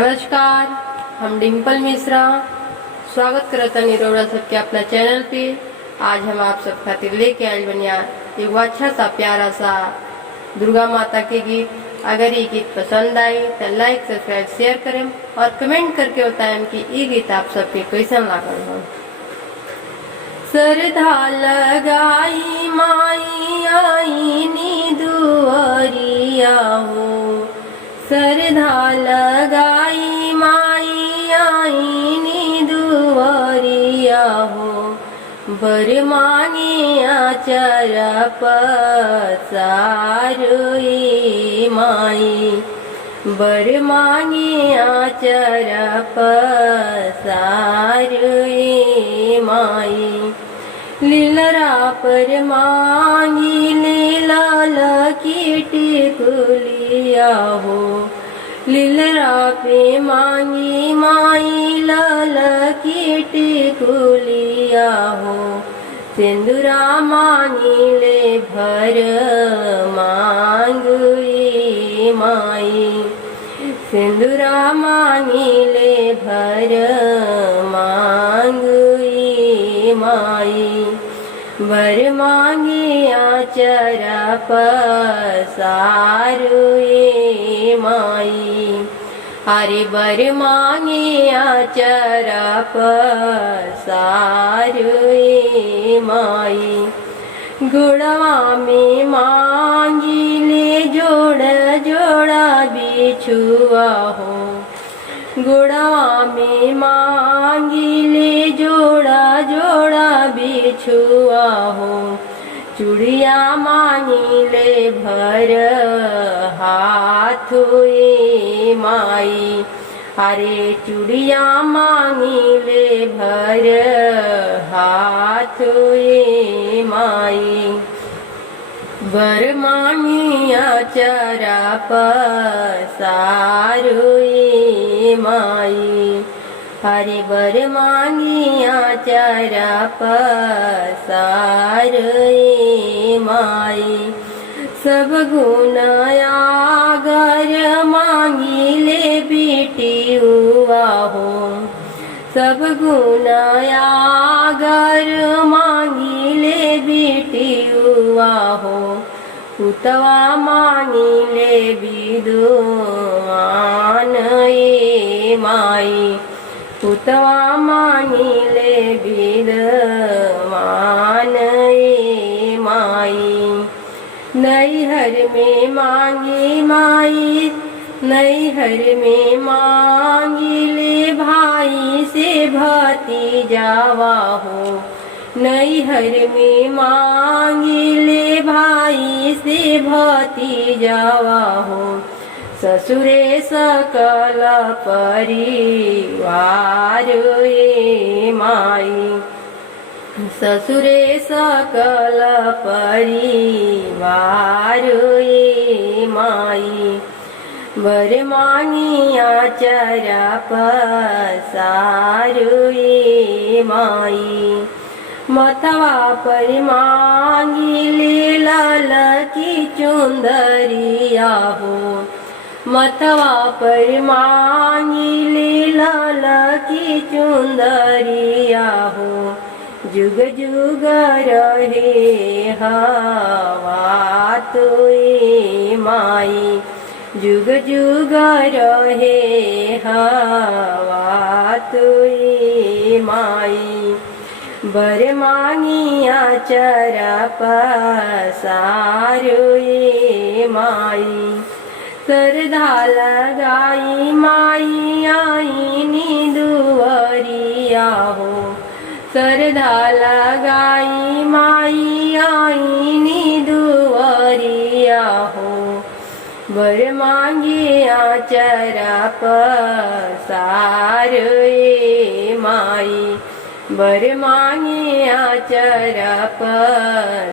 नमस्कार, हम डिम्पल मिश्रा स्वागत करता निरोड़ा सबके अपना चैनल पे। आज हम आप सब खातिर लेके आए बनिया एक अच्छा सा प्यारा सा दुर्गा माता के गीत। अगर ये गीत पसंद आए तो लाइक सब्सक्राइब शेयर करें और कमेंट करके बताएं कि ये गीत आप सबके कैसन लागल हो। श्रद्धा लगाई माई आई नी दुआरिया हो, श्रद्धा लगाई माई आई नी दुआरिया हो। बर मांगे आचर पसारुई माई, बर मांगे आचर पसारुई माई। लीलरा पर मांगी लाल की टिकुलिया हो, लीलरा पे मांगी माई लाल की टिकुलिया हो। सिंदूरा मांगी ले भर मांगुई माई, सिंदूरा मांगी ले भर मांगुई माई। बर मांगे आचर पसारुई माई, अरे बर मांगे आचर पसारुई माई। गुड़वा में मांगी ले जोड़ जोड़ा बिछुआ हो, गुड़वा में मांगी ले जोड़ा जोड़ा बिछुआ हो। चूड़िया मांगी ले भर हाथुई माई, अरे चूड़िया मांगी ले भर हाथुई माई। बर मांगी आचर पसारुई माई, हरे बर मांगी आचर पसारुई माई। सब गुण आगर मांगी ले बेटी हुआ हो, सब गुण आगर मांगी ले बेटी हुआ हो। पुतवा मांगी ले विद्वान ए माई, पुतवा मांगी ले विद्वान ए माई। नैहर में मांगी माई, नैहर में मांगी ले भाई से भतीजावा हो, नैहर में मांगी ले भाई से भतीजावा हो। ससुरे सकल परिवार ए माई, ससुरे सकल परिवार ए माई। बर मांगी आचर पसारुई माई, मथवा पर मांगी ले लाल की चुंदरिया हो, मथवा पर मांगी ले लाल की चुंदरिया हो। जुग जुग रहे हवा तुई माई, जुग जुग रहे हवा तुई माई। बर मांगी आचर पसारुई माई, श्रद्धा लगाई माई आई नी दुआरिया हो, श्रद्धा लगाई माई आई नी दुआरिया हो। बर मांगे आचर पसारुई माई, बर मांगे आचर